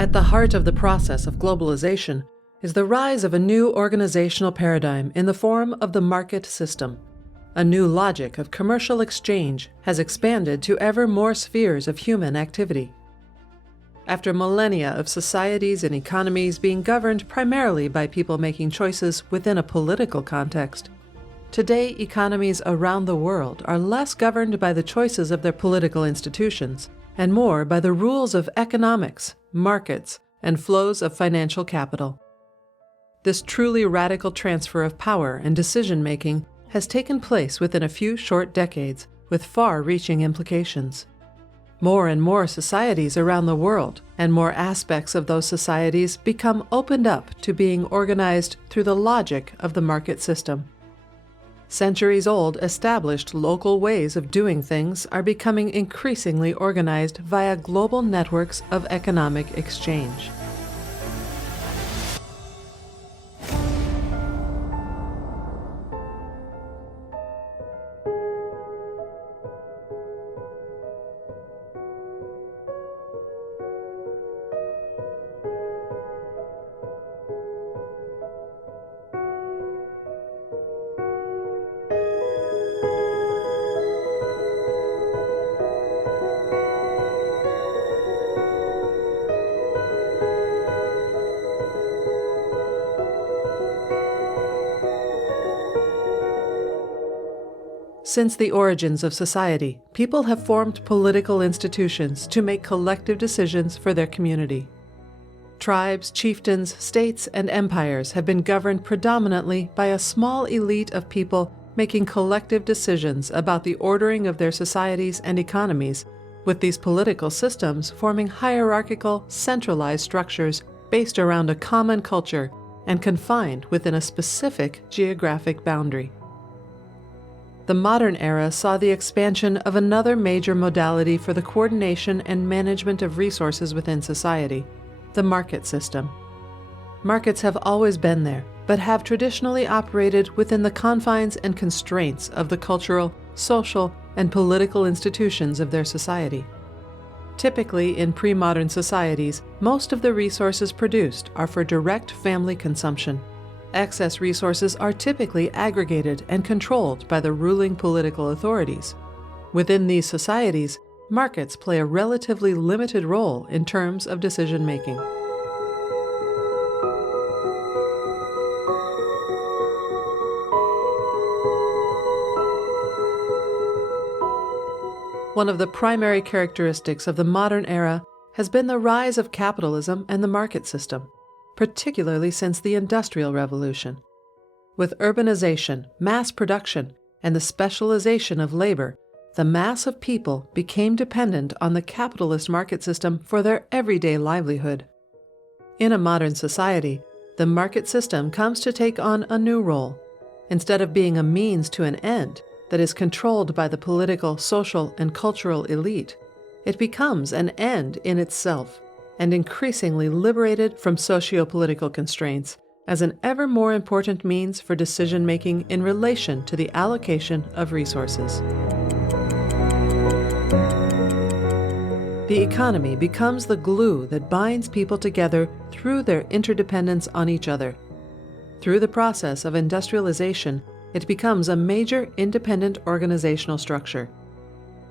At the heart of the process of globalization is the rise of a new organizational paradigm in the form of the market system. A new logic of commercial exchange has expanded to ever more spheres of human activity. After millennia of societies and economies being governed primarily by people making choices within a political context, today economies around the world are less governed by the choices of their political institutions and more by the rules of economics, markets, and flows of financial capital. This truly radical transfer of power and decision-making has taken place within a few short decades with far-reaching implications. More and more societies around the world and more aspects of those societies become opened up to being organized through the logic of the market system. Centuries-old established local ways of doing things are becoming increasingly organized via global networks of economic exchange. Since the origins of society, people have formed political institutions to make collective decisions for their community. Tribes, chieftains, states, and empires have been governed predominantly by a small elite of people making collective decisions about the ordering of their societies and economies, with these political systems forming hierarchical, centralized structures based around a common culture and confined within a specific geographic boundary. The modern era saw the expansion of another major modality for the coordination and management of resources within society, the market system. Markets have always been there, but have traditionally operated within the confines and constraints of the cultural, social, and political institutions of their society. Typically, in pre-modern societies, most of the resources produced are for direct family consumption. Excess resources are typically aggregated and controlled by the ruling political authorities. Within these societies, markets play a relatively limited role in terms of decision-making. One of the primary characteristics of the modern era has been the rise of capitalism and the market system, particularly since the Industrial Revolution. With urbanization, mass production, and the specialization of labor, the mass of people became dependent on the capitalist market system for their everyday livelihood. In a modern society, the market system comes to take on a new role. Instead of being a means to an end that is controlled by the political, social, and cultural elite, it becomes an end in itself, and increasingly liberated from socio-political constraints as an ever more important means for decision-making in relation to the allocation of resources. The economy becomes the glue that binds people together through their interdependence on each other. Through the process of industrialization, it becomes a major independent organizational structure.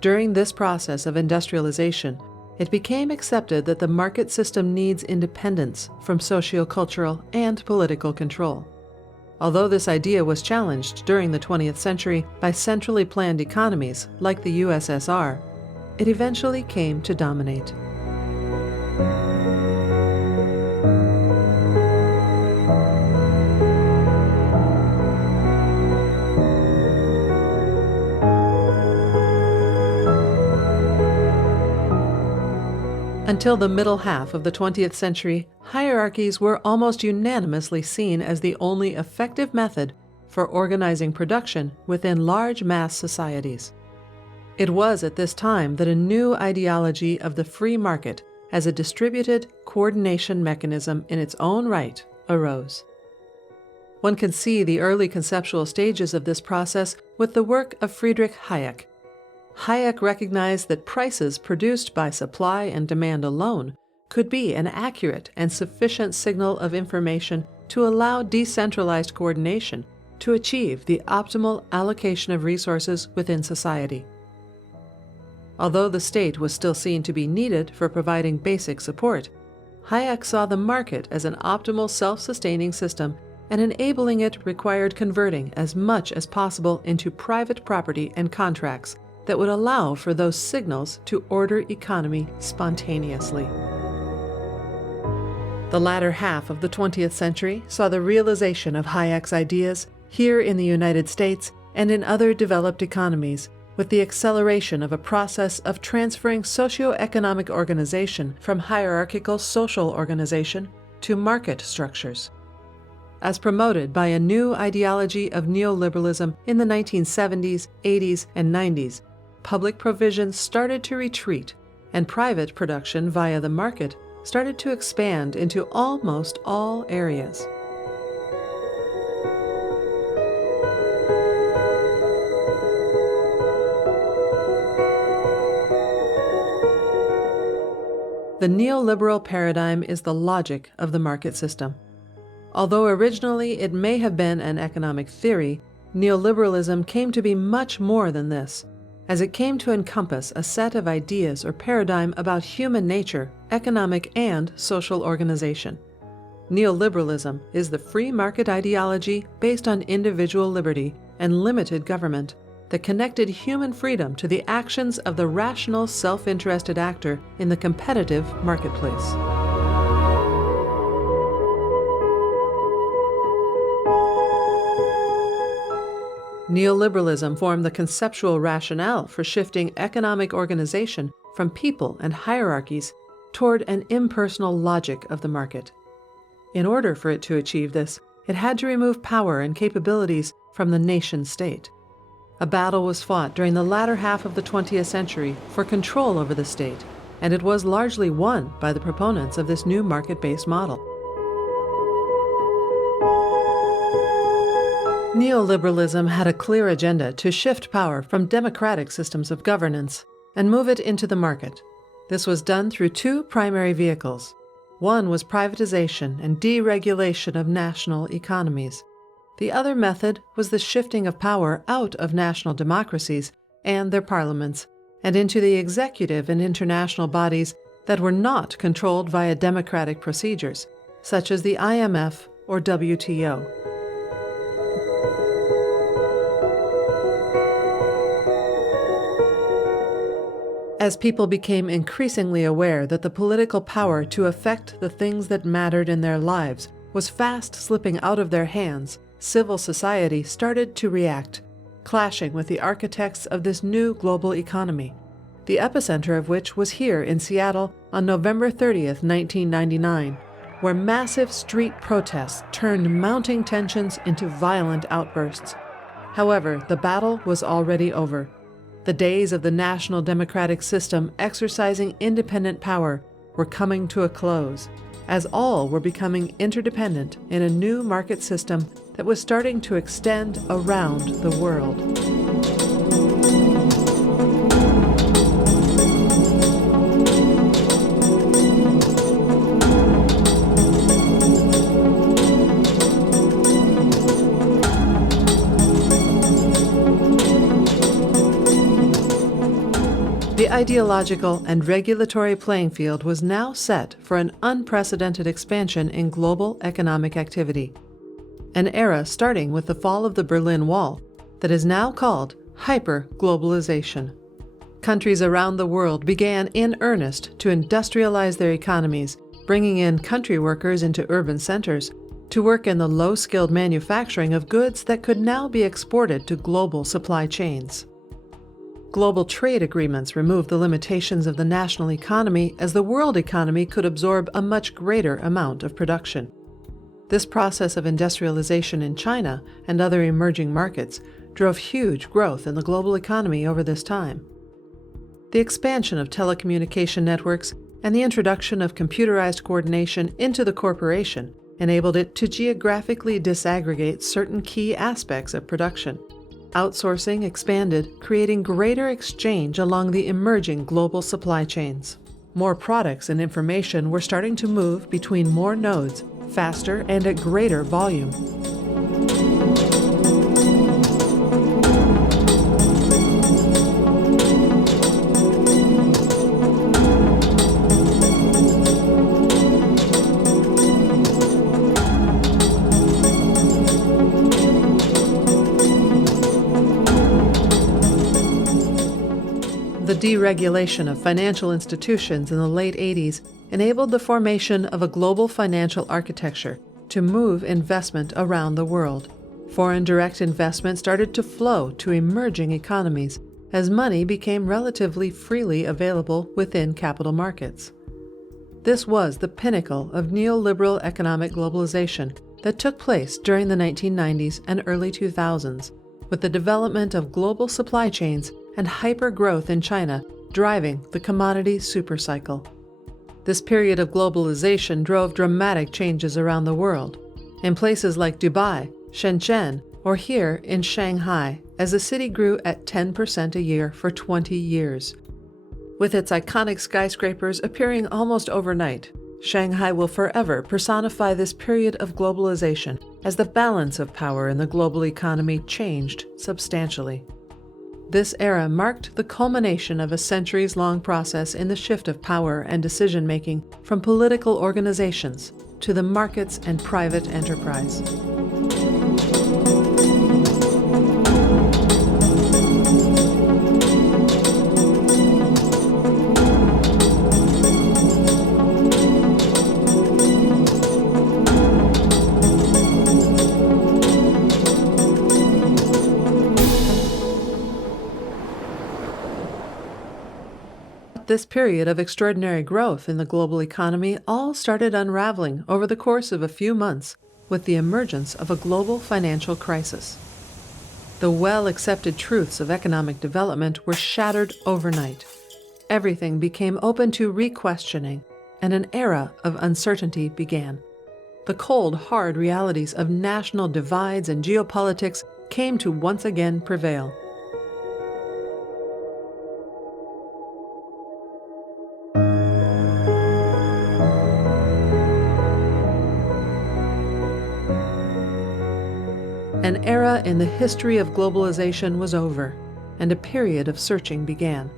During this process of industrialization, it became accepted that the market system needs independence from socio-cultural and political control. Although this idea was challenged during the 20th century by centrally planned economies like the USSR, it eventually came to dominate. Until the middle half of the 20th century, hierarchies were almost unanimously seen as the only effective method for organizing production within large mass societies. It was at this time that a new ideology of the free market as a distributed coordination mechanism in its own right arose. One can see the early conceptual stages of this process with the work of Friedrich Hayek. Hayek recognized that prices produced by supply and demand alone could be an accurate and sufficient signal of information to allow decentralized coordination to achieve the optimal allocation of resources within society. Although the state was still seen to be needed for providing basic support, Hayek saw the market as an optimal self-sustaining system, and enabling it required converting as much as possible into private property and contracts that would allow for those signals to order economy spontaneously. The latter half of the 20th century saw the realization of Hayek's ideas here in the United States and in other developed economies, with the acceleration of a process of transferring socio-economic organization from hierarchical social organization to market structures. As promoted by a new ideology of neoliberalism in the 1970s, 80s, and 90s, public provision started to retreat, and private production via the market started to expand into almost all areas. The neoliberal paradigm is the logic of the market system. Although originally it may have been an economic theory, neoliberalism came to be much more than this, as it came to encompass a set of ideas or paradigm about human nature, economic and social organization. Neoliberalism is the free market ideology based on individual liberty and limited government that connected human freedom to the actions of the rational, self-interested actor in the competitive marketplace. Neoliberalism formed the conceptual rationale for shifting economic organization from people and hierarchies toward an impersonal logic of the market. In order for it to achieve this, it had to remove power and capabilities from the nation-state. A battle was fought during the latter half of the 20th century for control over the state, and it was largely won by the proponents of this new market-based model. Neoliberalism had a clear agenda to shift power from democratic systems of governance and move it into the market. This was done through two primary vehicles. One was privatization and deregulation of national economies. The other method was the shifting of power out of national democracies and their parliaments and into the executive and international bodies that were not controlled via democratic procedures, such as the IMF or WTO. As people became increasingly aware that the political power to affect the things that mattered in their lives was fast slipping out of their hands, civil society started to react, clashing with the architects of this new global economy, the epicenter of which was here in Seattle on November 30th, 1999, where massive street protests turned mounting tensions into violent outbursts. However, the battle was already over. The days of the national democratic system exercising independent power were coming to a close, as all were becoming interdependent in a new market system that was starting to extend around the world. The ideological and regulatory playing field was now set for an unprecedented expansion in global economic activity, an era starting with the fall of the Berlin Wall that is now called hyper-globalization. Countries around the world began in earnest to industrialize their economies, bringing in country workers into urban centers to work in the low-skilled manufacturing of goods that could now be exported to global supply chains. Global trade agreements removed the limitations of the national economy as the world economy could absorb a much greater amount of production. This process of industrialization in China and other emerging markets drove huge growth in the global economy over this time. The expansion of telecommunication networks and the introduction of computerized coordination into the corporation enabled it to geographically disaggregate certain key aspects of production. Outsourcing expanded, creating greater exchange along the emerging global supply chains. More products and information were starting to move between more nodes, faster and at greater volume. The deregulation of financial institutions in the late 80s enabled the formation of a global financial architecture to move investment around the world. Foreign direct investment started to flow to emerging economies as money became relatively freely available within capital markets. This was the pinnacle of neoliberal economic globalization that took place during the 1990s and early 2000s, with the development of global supply chains and hyper-growth in China driving the commodity supercycle. This period of globalization drove dramatic changes around the world, in places like Dubai, Shenzhen, or here in Shanghai, as the city grew at 10% a year for 20 years. With its iconic skyscrapers appearing almost overnight, Shanghai will forever personify this period of globalization as the balance of power in the global economy changed substantially. This era marked the culmination of a centuries-long process in the shift of power and decision-making from political organizations to the markets and private enterprise. This period of extraordinary growth in the global economy all started unraveling over the course of a few months with the emergence of a global financial crisis. The well-accepted truths of economic development were shattered overnight. Everything became open to re-questioning, and an era of uncertainty began. The cold, hard realities of national divides and geopolitics came to once again prevail. An era in the history of globalization was over, and a period of searching began.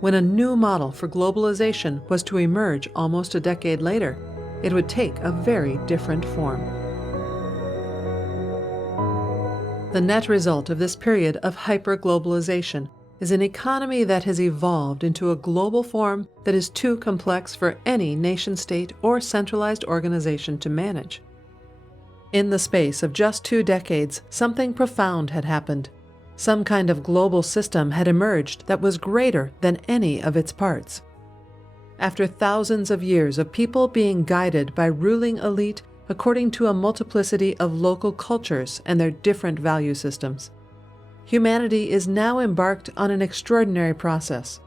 When a new model for globalization was to emerge almost a decade later, it would take a very different form. The net result of this period of hyper-globalization is an economy that has evolved into a global form that is too complex for any nation-state or centralized organization to manage. In the space of just 2 decades, something profound had happened. Some kind of global system had emerged that was greater than any of its parts. After thousands of years of people being guided by ruling elite according to a multiplicity of local cultures and their different value systems, humanity is now embarked on an extraordinary process: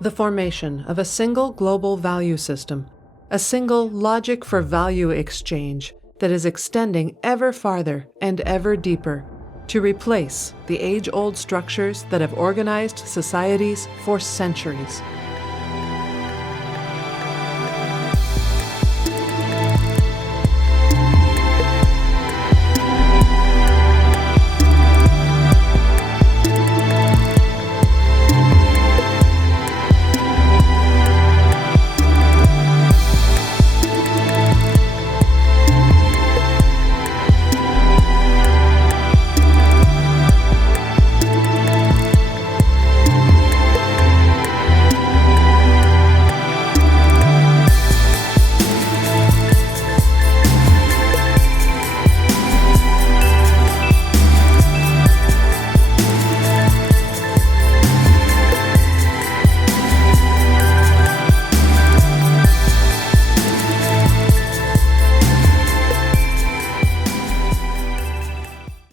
the formation of a single global value system, a single logic for value exchange that is extending ever farther and ever deeper to replace the age-old structures that have organized societies for centuries.